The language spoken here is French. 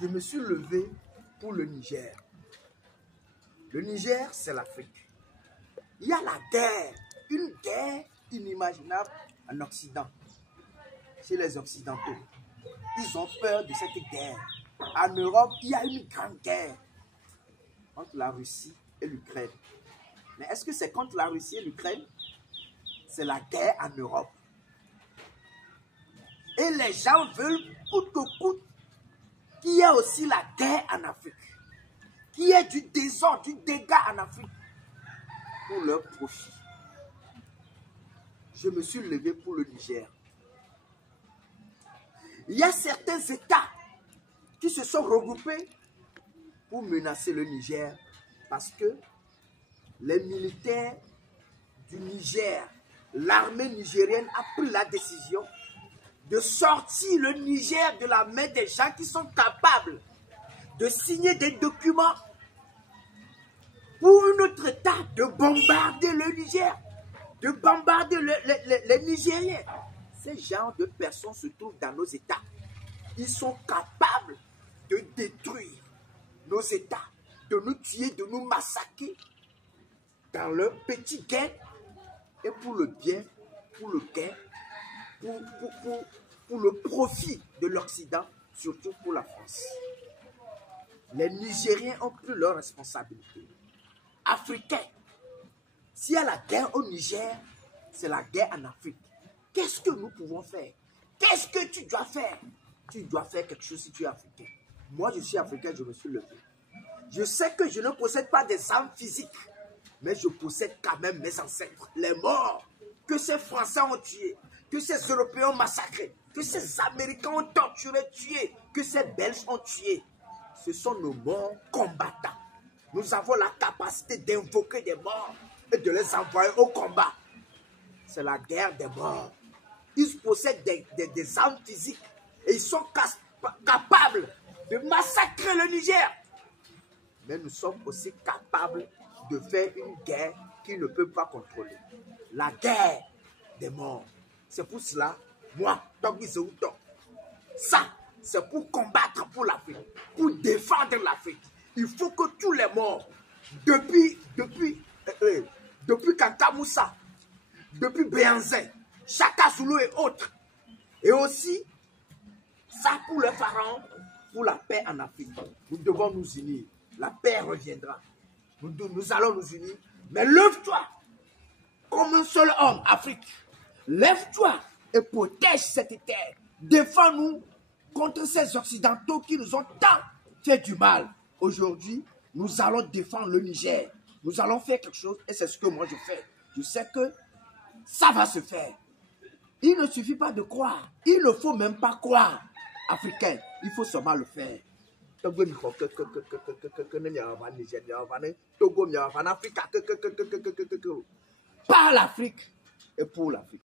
je me suis levé pour le Niger. Le Niger, c'est l'Afrique. Il y a la guerre, une guerre inimaginable en Occident, chez les Occidentaux. Ils ont peur de cette guerre. En Europe, il y a une grande guerre entre la Russie et l'Ukraine. Mais est-ce que c'est contre la Russie et l'Ukraine? C'est la guerre en Europe. Et les gens veulent coûte que coûte qu'il y ait aussi la guerre en Afrique. Qu'il y ait du désordre, du dégât en Afrique pour leur profit. Je me suis levé pour le Niger. Il y a certains États qui se sont regroupés pour menacer le Niger parce que les militaires du Niger, l'armée nigérienne a pris la décision de sortir le Niger de la main des gens qui sont capables de signer des documents pour un autre État de bombarder le Niger, de bombarder les Nigériens. Ces genres de personnes se trouvent dans nos États. Ils sont capables de détruire nos États, de nous tuer, de nous massacrer dans leur petit gain et pour le bien, pour le gain, pour le profit de l'Occident, surtout pour la France. Les Nigériens ont pris leurs responsabilités. Africains, s'il y a la guerre au Niger, c'est la guerre en Afrique. Qu'est-ce que nous pouvons faire? Qu'est-ce que tu dois faire? Tu dois faire quelque chose si tu es africain. Moi, je suis africain, je me suis levé. Je sais que je ne possède pas des armes physiques, mais je possède quand même mes ancêtres, les morts, que ces Français ont tués, que ces Européens ont massacrés, que ces Américains ont torturés, tués, que ces Belges ont tués. Ce sont nos morts combattants. Nous avons la capacité d'invoquer des morts et de les envoyer au combat. C'est la guerre des morts. Ils possèdent des armes physiques et ils sont capables de massacrer le Niger. Mais nous sommes aussi capables de faire une guerre qu'ils ne peuvent pas contrôler. La guerre des morts. C'est pour cela, moi, Togui Zouto, ça, c'est pour combattre pour l'Afrique, pour défendre l'Afrique. Il faut que tous les morts, depuis Kanka Moussa, depuis Béanzin, Chaka Zulu et autres, et aussi, ça pour le pharaon, pour la paix en Afrique. Nous devons nous unir. La paix reviendra. Nous allons nous unir. Mais lève-toi comme un seul homme, Afrique. Lève-toi et protège cette terre. Défends-nous contre ces Occidentaux qui nous ont tant fait du mal. Aujourd'hui, nous allons défendre le Niger. Nous allons faire quelque chose et c'est ce que moi je fais. Je sais que ça va se faire. Il ne suffit pas de croire. Il ne faut même pas croire. Africain, il faut seulement le faire. Par l'Afrique et pour l'Afrique.